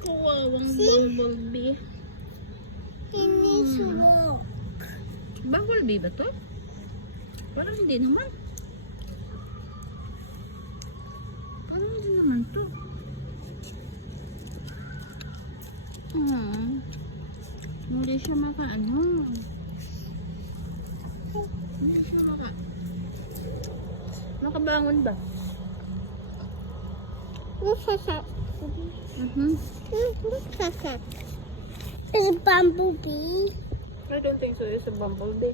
Kawawang bumblebee. Hindi smoke. Bumblebee ba to? Parang hindi naman. Parang hindi naman to. Hindi siya maka-ano. Hindi siya makabangon ba? Sasak. Sasak. It's a bumblebee. I don't think so. It's a bumblebee.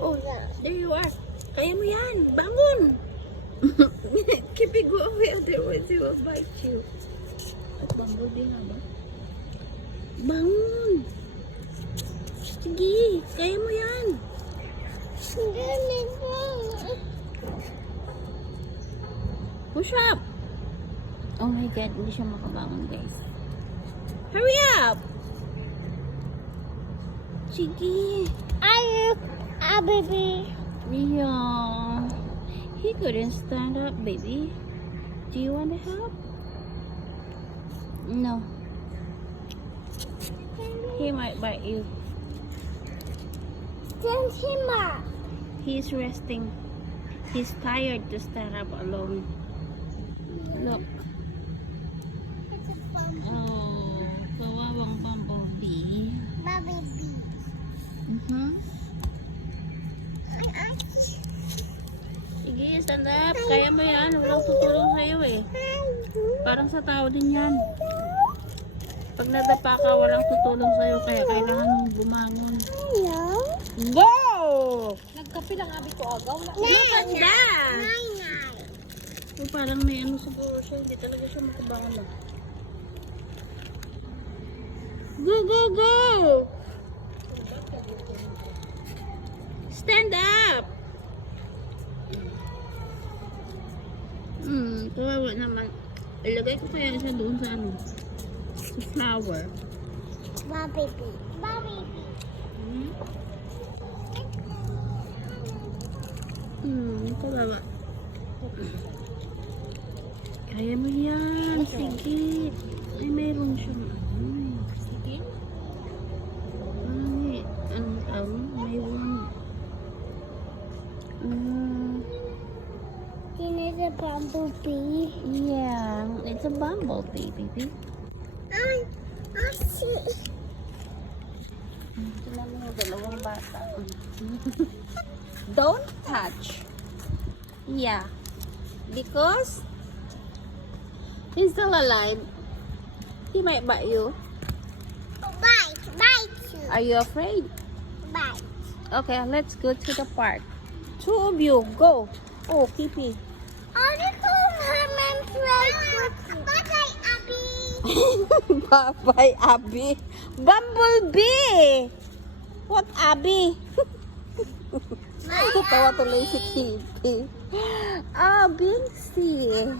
Oh, there you are. Kaya mo yan. Bangon! Keep it go away, otherwise he will bite you. At bumblebee nga ba? Bangon! Sige, kaya mo yan. Push up! Oh my God, hindi siya makabangon, guys. Hurry up! Sige. Baby. Yeah. He couldn't stand up, baby. Do you want to help? No. He might bite you. Send him up. He's resting. He's tired to stand up alone. Look. It's a bumblebee. Oh, kawawang bumblebee. Sige, stand up. Kaya mo yan. Walang tutulong sa'yo eh. Parang sa tao din yan. Pag nadapa ka, walang tutulong sa'yo. Kaya kailangan mong bumangon. Hello. Go! Nagkape lang abi ko agaw na. Look at that! Nine. Oh, parang may ano siguro siya. Hindi talaga siya makabangon na. Go, go, go! Stand up! Kawawa naman. Ilagay ko kaya siya doon sa ano? Sa flower. Baby. Kawawa. Kaya mo yan. Sige. Ay, mayroon siyang ano. Sige. Ay, mayroon. It's a bumblebee. Yeah, it's a bumblebee, baby. I see. Tingnan mo yung dalawang bata. Don't touch. Yeah. Because he's still alive. He might bite you. Bite you. Are you afraid? Bite. Okay, let's go to the park. Two of you, go. Oh, Kipi. Bye, Abby. Bye-bye, Abby. Bumblebee! What, Abby? Tawa tuloy si Kipi. Ah, Binksy.